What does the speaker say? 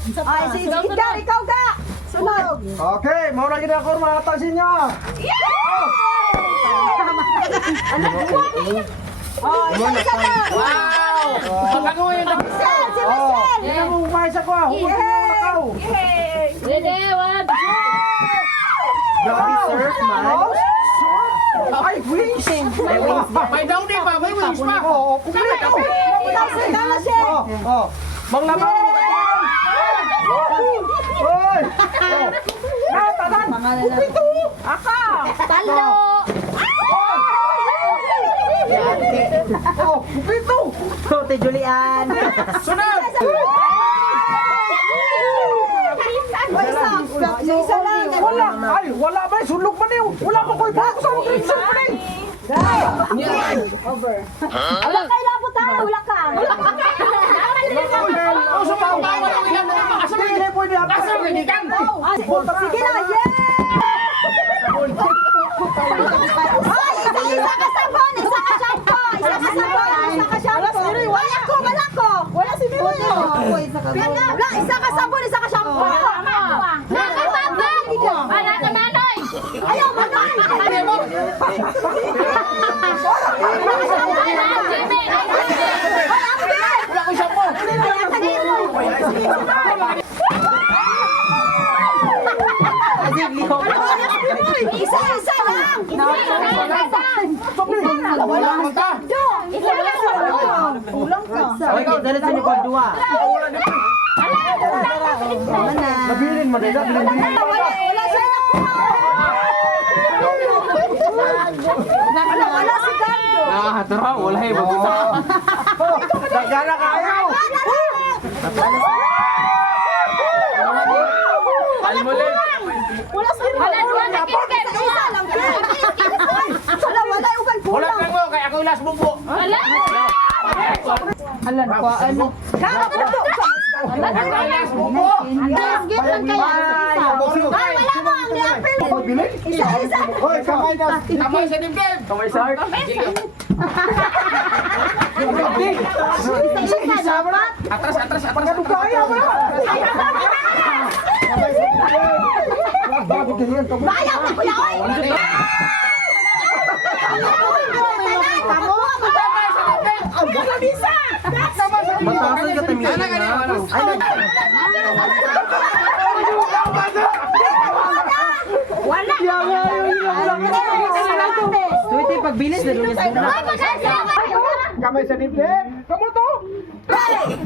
Ay, si Edgar, ikaw ga. Sunod. Okay, mauna gid ako mga tasin niya. Oh, isa na. Wow! Pagkakuha yun daw. Michelle, si Michelle. Yan mo umayos ako. Huwag mo nakaw. Ready, one, Grabe, sir, man. Ay, wings. May downy pa, may wings pa. Oo, kumpleto. Dala siya. Oh. Manglabang mo kayo. Hoy! Tanan! Kumpleto! Aka. talo. Oh, kumpleto! Te Julian. Sunod! Isa lang. Wala! Ay, wala ba? Sulog man eh! Wala pa ko iba! Sa mga drinks pa eh! Wala kay labot ha. Wala ka. Oh, sumaw ba? Walang ilang mga makasama. Hindi pwede ako! Kasama ka di kan? Sige na. Yeah. Ay, isa ka sabon. Isa ka shampoo. Isa ka sabon. Isa ka shampoo. Wala ko. Wala ko. Wala si Milo. Wala. Isa ka sabon. Isa ka shampoo. Anak ka manoy. Ayaw, manoy. Jimmy, Wala ko shampoo. Isa lang. Wala mo ta. Ulang ka. Ikaw, dali sa Nicole, dua. Nabilin mo din, nabilin. Wala siya nakuha. Wala si Gardo. Tara, wala eh. Babuta. Nagana kayo! Almulit. Wala si Wala, wala na kisket. Isa lang. Wala, wala yung Wala kulang. lang mo, kaya ako ilas bumbo. Wala. Alan ko, ano? Kaya ka na to. Ilas bumbo. Basket lang kayo. Ay, wala mo ang apple. Isa. Hoy, kamay na! Kamay sa dibdib. Kamay sa heart! Isa dapat. Atras, atras, atras. Kaya mo na! Bago din yan, kamay. Bayaw na kuya, oy. Matasan ka tamis na. Wala. Tuwiti, pagbilis na lunes na. Kamay sa dibdib! Kamu to! Hey!